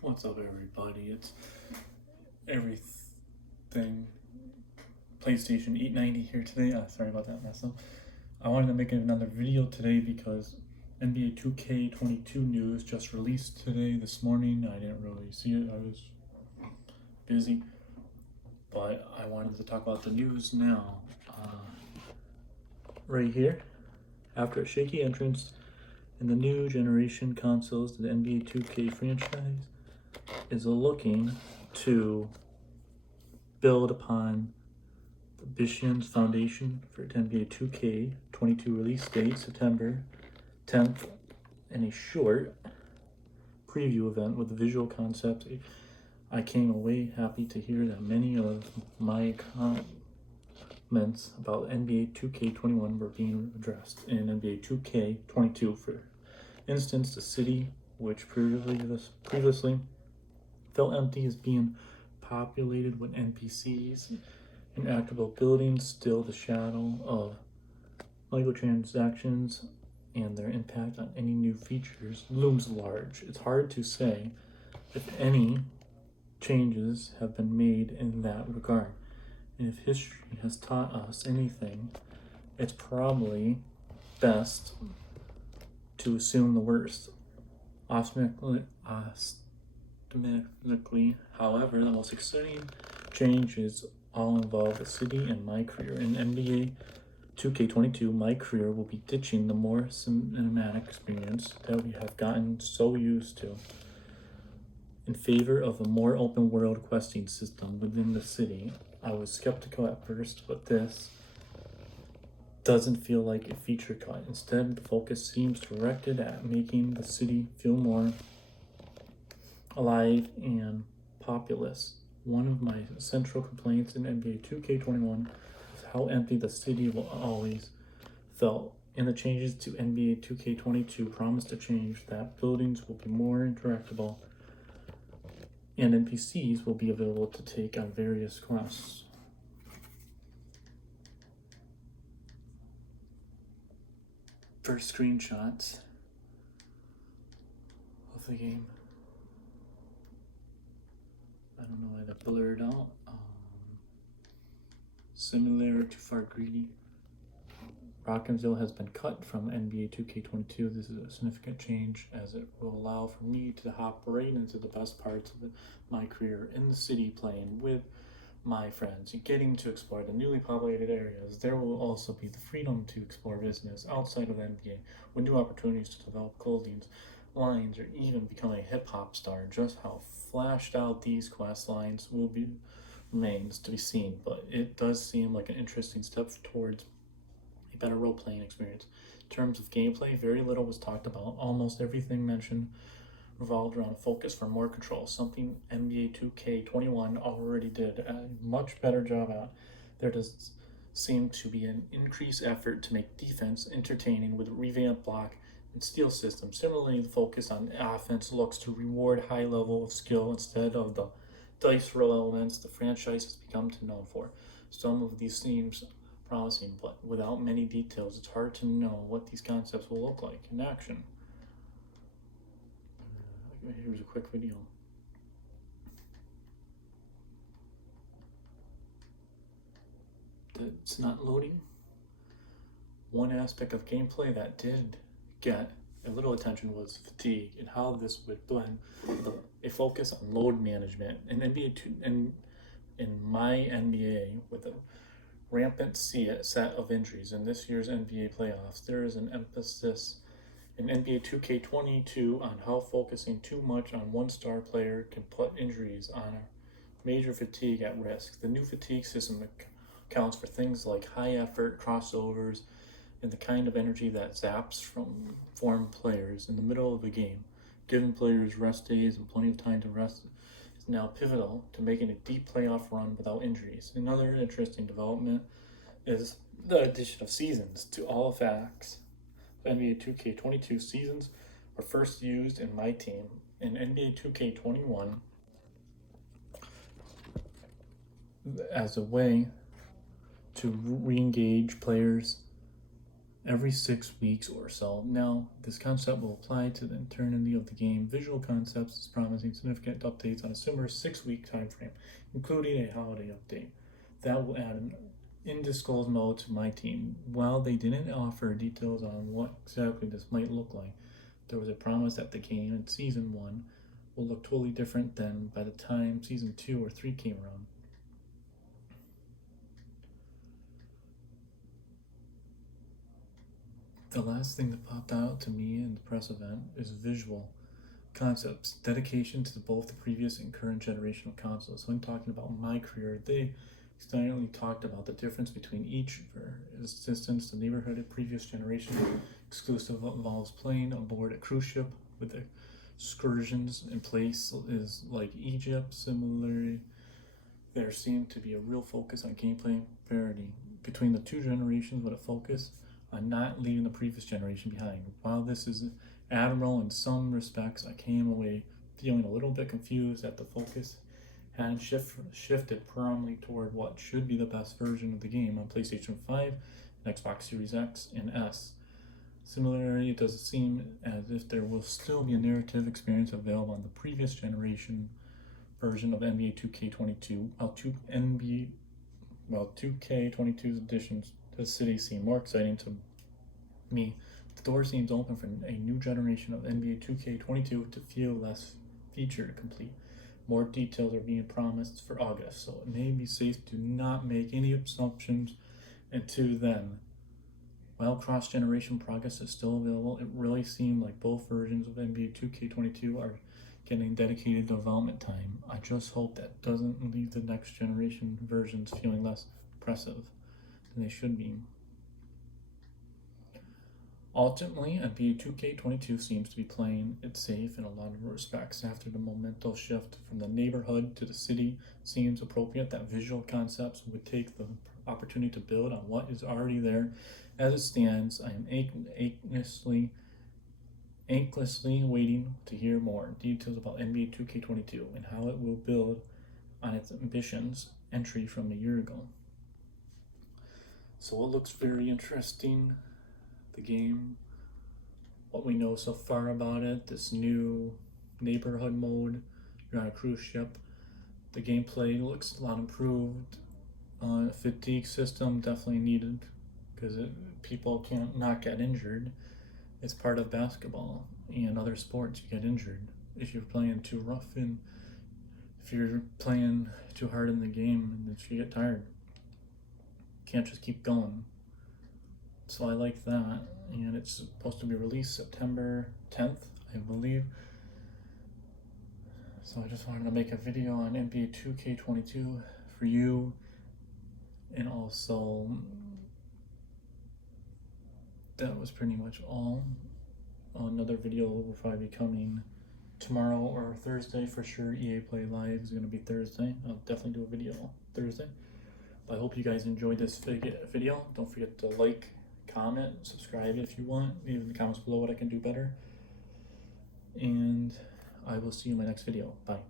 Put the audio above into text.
What's up, everybody? It's everything PlayStation 890 here today. Sorry about that mess up. I wanted to make another video today because NBA 2K22 news just released today, this morning. I didn't really see it, I was busy. But I wanted to talk about the news now. Right here, after a shaky entrance in the new generation consoles, the NBA 2K franchise is looking to build upon the Bishan's foundation for NBA 2K22 release date, September 10th, in a short preview event with visual concepts. I came away happy to hear that many of my comments about NBA 2K21 were being addressed in NBA 2K22. For instance, the city, which previously felt empty, is being populated with NPCs and actable buildings. Still, the shadow of microtransactions and their impact on any new features looms large. It's hard to say if any changes have been made in that regard. And if history has taught us anything, it's probably best to assume the worst. Optimistically, however, the most exciting changes all involve the city and my career. In NBA 2K22, my career will be ditching the more cinematic experience that we have gotten so used to in favor of a more open world questing system within the city. I was skeptical at first, but this doesn't feel like a feature cut. Instead, the focus seems directed at making the city feel more alive and populous. One of my central complaints in NBA 2K21 is how empty the city will always felt. And the changes to NBA 2K22 promise to change that. Buildings will be more interactable and NPCs will be available to take on various quests. First screenshots of the game. I don't know why that blurred out. Similar to Far Greedy, Rockinsville has been cut from NBA 2K22. This is a significant change as it will allow for me to hop right into the best parts of my career in the city, playing with my friends, getting to explore the newly populated areas. There will also be the freedom to explore business outside of the NBA with new opportunities to develop clothing lines or even become a hip-hop star. Just how flashed out these quest lines will be remains to be seen, but it does seem like an interesting step towards a better role-playing experience. In terms of gameplay, very little was talked about. Almost everything mentioned revolved around a focus for more control, something NBA 2K21 already did a much better job at. There does seem to be an increased effort to make defense entertaining with revamped block and steal systems. Similarly, the focus on offense looks to reward high level of skill instead of the dice roll elements the franchise has become known for. Some of these seems promising, but without many details, it's hard to know what these concepts will look like in action. Here's a quick video. It's not loading. One aspect of gameplay that did get a little attention was fatigue and how this would blend with a focus on load management. In NBA 2 and in my NBA, with a rampant set of injuries in this year's NBA playoffs, there is an emphasis in NBA 2K22 on how focusing too much on one star player can put injuries on a major fatigue at risk. The new fatigue system accounts for things like high effort crossovers and the kind of energy that zaps from form players in the middle of a game. Giving players rest days and plenty of time to rest is now pivotal to making a deep playoff run without injuries. Another interesting development is the addition of seasons to all facts. NBA 2K22 seasons were first used in my team. In NBA 2K21, as a way to re-engage players every 6 weeks or so. Now, this concept will apply to the eternity of the game. Visual Concepts is promising significant updates on a similar 6-week time frame, including a holiday update. That will add an undisclosed mode to my team. While they didn't offer details on what exactly this might look like, there was a promise that the game in Season 1 will look totally different than by the time Season 2 or 3 came around. The last thing that popped out to me in the press event is Visual Concepts, dedication to both the previous and current generation of consoles. When talking about my career, they extensively talked about the difference between each. For instance, the neighborhood of previous generation exclusive involves playing aboard a cruise ship with excursions in place is like Egypt. Similarly, there seemed to be a real focus on gameplay parity between the two generations with a focus on not leaving the previous generation behind. While this is admirable in some respects, I came away feeling a little bit confused that the focus had shifted permanently toward what should be the best version of the game on PlayStation 5 and Xbox Series X and S. Similarly, it does seem as if there will still be a narrative experience available on the previous generation version of NBA 2K22, while 2K22's additions to the city seem more exciting to me. The door seems open for a new generation of NBA 2K22 to feel less feature complete. More details are being promised for August, so it may be safe to not make any assumptions until then. While cross-generation progress is still available, it really seemed like both versions of NBA 2K22 are getting dedicated development time. I just hope that doesn't leave the next generation versions feeling less impressive than they should be. Ultimately, NBA 2K22 seems to be playing it safe in a lot of respects. After the momental shift from the neighborhood to the city, seems appropriate that Visual Concepts would take the opportunity to build on what is already there. As it stands, I am anxiously waiting to hear more details about NBA 2K22 and how it will build on its ambitions entry from a year ago. So it looks very interesting, the game, what we know so far about it, this new neighborhood mode, you're on a cruise ship. The gameplay looks a lot improved. Fatigue system definitely needed because people can't not get injured. It's part of basketball and other sports. You get injured if you're playing too rough and if you're playing too hard in the game, and if you get tired, you can't just keep going. So I like that, and it's supposed to be released September 10th, I believe. So I just wanted to make a video on NBA 2K22 for you, and also that was pretty much all. Another video will probably be coming tomorrow or Thursday for sure. EA Play Live is going to be Thursday. I'll definitely do a video Thursday. But I hope you guys enjoyed this video. Don't forget to like, comment, subscribe if you want. Leave in the comments below what I can do better. And I will see you in my next video. Bye.